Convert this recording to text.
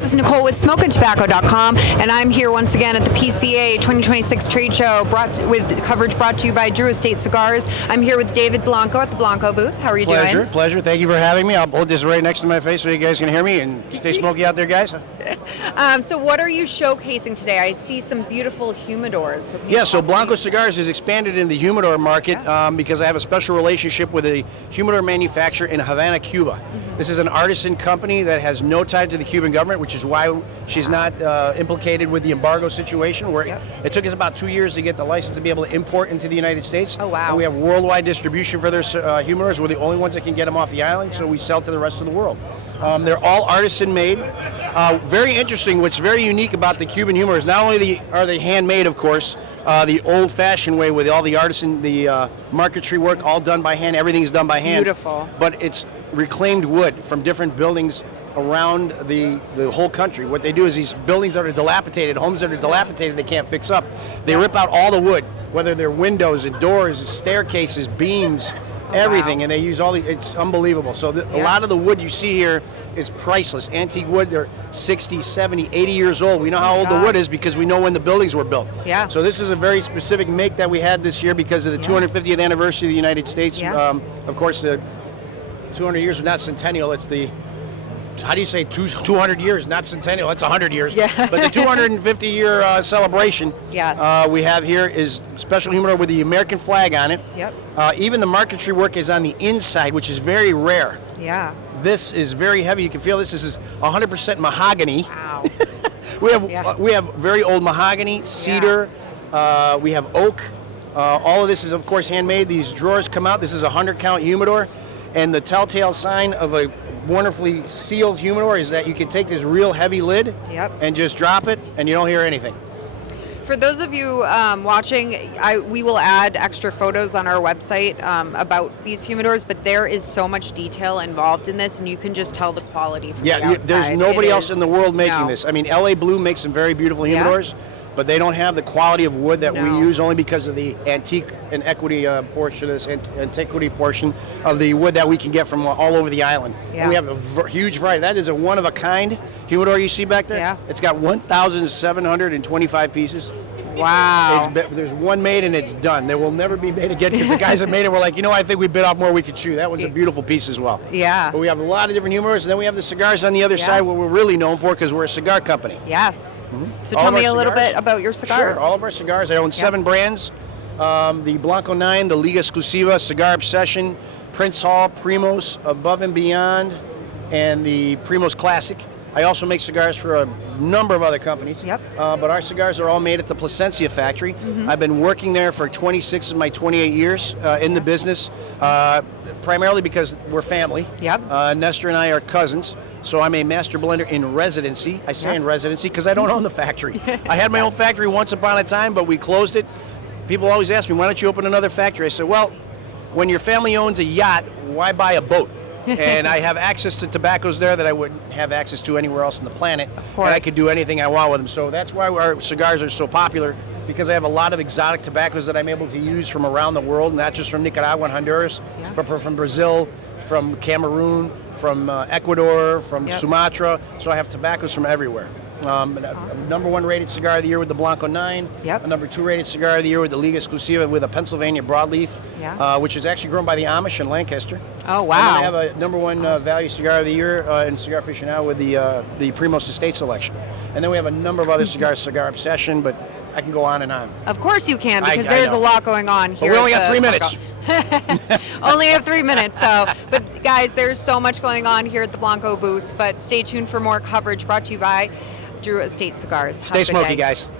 This is Nicole with SmokeandTobacco.com, and I'm here once again at the PCA 2026 trade show with coverage brought to you by Drew Estate Cigars. I'm here with David Blanco at the Blanco booth. How are you doing? Pleasure. Thank you for having me. I'll hold this right next to my face so you guys can hear me, and stay smoky out there, guys. So what are you showcasing today? I see some beautiful humidors. So Blanco Cigars has expanded in the humidor market because I have a special relationship with a humidor manufacturer in Havana, Cuba. Mm-hmm. This is an artisan company that has no tie to the Cuban government, which is why she's not implicated with the embargo situation, where it took us about 2 years to get the license to be able to import into the United States. Oh, wow. And we have worldwide distribution for their humidors. We're the only ones that can get them off the island, so we sell to the rest of the world. They're all artisan made. Very interesting, what's very unique about the Cuban humidors, not only are they handmade, of course, the old-fashioned way with all the artisan, the marquetry work, all done by hand, everything's done by hand. Beautiful. But it's reclaimed wood from different buildings around the whole country. What they do is these buildings that are dilapidated, homes that are dilapidated, they can't fix up. They rip out all the wood, whether they're windows and doors, staircases, beams, everything, and they use it's unbelievable. So a lot of the wood you see here is priceless. Antique wood, they're 60, 70, 80 years old. We know how old the wood is because we know when the buildings were built. Yeah. So this is a very specific make that we had this year because of the 250th anniversary of the United States. Of course, the 200 years is not centennial, it's the, how do you say 200 years, not centennial, that's 100 years. Yeah. But the 250-year celebration we have here is special humidor with the American flag on it. Yep. Even the marquetry work is on the inside, which is very rare. Yeah. This is very heavy. You can feel this. This is 100% mahogany. Wow. we have very old mahogany, cedar. We have oak. All of this is, of course, handmade. These drawers come out. This is a 100-count humidor. And the telltale sign of a wonderfully sealed humidor is that you can take this real heavy lid and just drop it, and you don't hear anything. For those of you watching, we will add extra photos on our website about these humidors, but there is so much detail involved in this, and you can just tell the quality from the outside. There's nobody else in the world making this. I mean, LA Blue makes some very beautiful humidors, but they don't have the quality of wood that we use, only because of the antique and equity portion, this antiquity portion of the wood that we can get from all over the island. And we have a huge variety. That is a one-of-a-kind humidor you see back there. Yeah. It's got 1,725 pieces. Wow. There's one made and it's done. There will never be made again because the guys that made it were like, I think we bit off more we could chew. That one's a beautiful piece as well. Yeah. But we have a lot of different humidors, and then we have the cigars on the other side, what we're really known for because we're a cigar company. Yes. Mm-hmm. So tell me a little bit about your cigars. Sure. All of our cigars. I own 7 brands. The Blanco 9, the Liga Exclusiva, Cigar Obsession, Prince Hall, Primos, Above and Beyond, and the Primos Classic. I also make cigars for a number of other companies. But our cigars are all made at the Plasencia factory. I've been working there for 26 of my 28 years in the business, primarily because we're family. Nestor and I are cousins. So I'm a master blender in residency. I say in residency because I don't own the factory. I had my own factory once upon a time, but we closed it. People always ask me, why don't you open another factory? I said, well, when your family owns a yacht, why buy a boat? And I have access to tobaccos there that I wouldn't have access to anywhere else on the planet. Of course. And I could do anything I want with them. So that's why our cigars are so popular, because I have a lot of exotic tobaccos that I'm able to use from around the world, not just from Nicaragua and Honduras, but from Brazil, from Cameroon, from Ecuador, from Sumatra. So I have tobaccos from everywhere. Awesome. Number 1 rated cigar of the year with the Blanco 9. A number 2 rated cigar of the year with the Liga Exclusiva with a Pennsylvania broadleaf, which is actually grown by the Amish in Lancaster. Oh, wow. And I have a number 1 value cigar of the year in Cigar Aficionado with the Primos Estate Selection. And then we have a number of other cigars, Cigar Obsession, but I can go on and on. Of course you can, because there's a lot going on here. But we only got 3 minutes. Only have 3 minutes. But guys, there's so much going on here at the Blanco booth. But stay tuned for more coverage brought to you by Drew Estate Cigars. Stay smoky, guys.